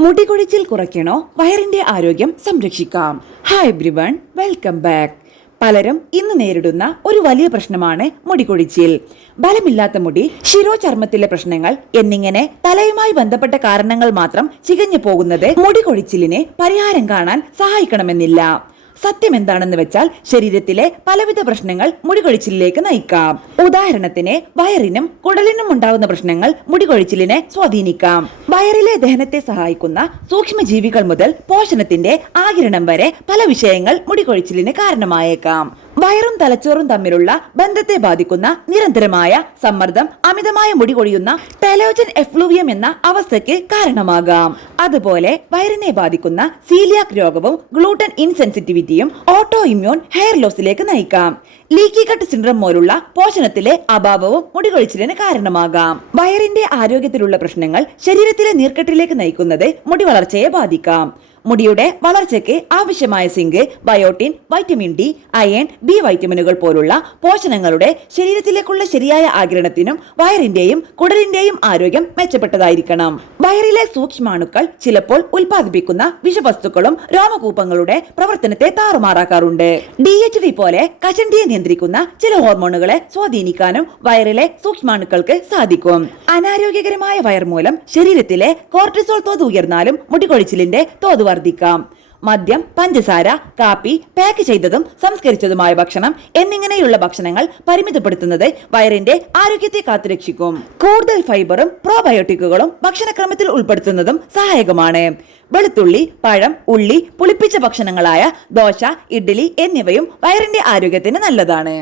മുടി കൊഴിച്ചിൽ കുറയ്ക്കണോ വയറിന്റെ ആരോഗ്യം സംരക്ഷിക്കാം? Hi everyone, welcome back. പലരും ഇന്ന് നേരിടുന്ന ഒരു വലിയ പ്രശ്നമാണ് മുടി കൊഴിച്ചിൽ. ബലമില്ലാത്ത മുടി, ശിരോചർമ്മത്തിലെ പ്രശ്നങ്ങൾ എന്നിങ്ങനെ തലയുമായി ബന്ധപ്പെട്ട കാരണങ്ങൾ മാത്രം ചികഞ്ഞു പോകുന്നത് മുടി കൊഴിച്ചിലിന് പരിഹാരം കാണാൻ സഹായിക്കണമെന്നില്ല. സത്യം എന്താണെന്ന് വെച്ചാൽ ശരീരത്തിലെ പലവിധ പ്രശ്നങ്ങൾ മുടികൊഴിച്ചിലിലേക്ക് നയിക്കാം. ഉദാഹരണത്തിന് വയറിനും കുടലിനും ഉണ്ടാകുന്ന പ്രശ്നങ്ങൾ മുടികൊഴിച്ചിലിനെ സ്വാധീനിക്കാം. വയറിലെ ദഹനത്തെ സഹായിക്കുന്ന സൂക്ഷ്മജീവികൾ മുതൽ പോഷണത്തിന്റെ ആഗിരണം വരെ പല വിഷയങ്ങൾ മുടികൊഴിച്ചിലിന് കാരണമായേക്കാം. വയറും തലച്ചോറും തമ്മിലുള്ള ബന്ധത്തെ ബാധിക്കുന്ന നിരന്തരമായ സമ്മർദ്ദം അമിതമായ മുടി കൊഴിയുന്ന ടെലോജൻ എഫ്ലൂവിയം എന്ന അവസ്ഥയ്ക്ക് കാരണമാകാം. അതുപോലെ വയറിനെ ബാധിക്കുന്ന സീലിയാക് രോഗവും ഗ്ലൂട്ടൻ ഇൻസെൻസിറ്റിവിറ്റിയും ഓട്ടോ ഇമ്മ്യൂൺ ഹെയർ ലോസിലേക്ക് നയിക്കാം. ലീക്കി കട്ട് സിൻഡ്രോം പോലുള്ള പോഷണത്തിലെ അഭാവവും മുടികൊഴിച്ചിലിന് കാരണമാകാം. വയറിന്റെ ആരോഗ്യത്തിലുള്ള പ്രശ്നങ്ങൾ ശരീരത്തിലെ നീർക്കെട്ടിലേക്ക് നയിക്കുന്നത് മുടി വളർച്ചയെ ബാധിക്കാം. മുടിയുടെ വളർച്ചയ്ക്ക് ആവശ്യമായ zinc, biotin, vitamin D, iron, B വൈറ്റമിനുകൾ പോലുള്ള പോഷണങ്ങളുടെ ശരീരത്തിലേക്കുള്ള ശരിയായ ആഗിരണത്തിനും വയറിന്റെയും കുടലിന്റെയും ആരോഗ്യം മെച്ചപ്പെട്ടതായിരിക്കണം. വയറിലെ സൂക്ഷ്മാണുക്കൾ ചിലപ്പോൾ ഉൽപ്പാദിപ്പിക്കുന്ന വിഷവസ്തുക്കളും രോമകൂപങ്ങളുടെ പ്രവർത്തനത്തെ താറുമാറാക്കാറുണ്ട്. DHT പോലെ കഷണ്ടിയെ നിയന്ത്രിക്കുന്ന ചില ഹോർമോണുകളെ സ്വാധീനിക്കാനും വയറിലെ സൂക്ഷ്മാണുക്കൾക്ക് സാധിക്കും. അനാരോഗ്യകരമായ വയർ മൂലം ശരീരത്തിലെ കോർട്ടിസോൾ തോത് ഉയർന്നാലും മുടികൊഴിച്ചിലിന്റെ തോത് വർദ്ധിക്കാം. മദ്യം, പഞ്ചസാര, കാപ്പി, പാക്ക് ചെയ്തതും സംസ്കരിച്ചതുമായ ഭക്ഷണം എന്നിങ്ങനെയുള്ള ഭക്ഷണങ്ങൾ പരിമിതപ്പെടുത്തുന്നത് വയറിന്റെ ആരോഗ്യത്തെ കാത്തുരക്ഷിക്കും. കൂടുതൽ ഫൈബറും പ്രോബയോട്ടിക്കുകളും ഭക്ഷണക്രമത്തിൽ ഉൾപ്പെടുത്തുന്നതും സഹായകമാണ്. വെളുത്തുള്ളി, പഴം, ഉള്ളി, പുളിപ്പിച്ച ഭക്ഷണങ്ങളായ ദോശ, ഇഡ്ഡലി എന്നിവയും വയറിന്റെ ആരോഗ്യത്തിന് നല്ലതാണ്.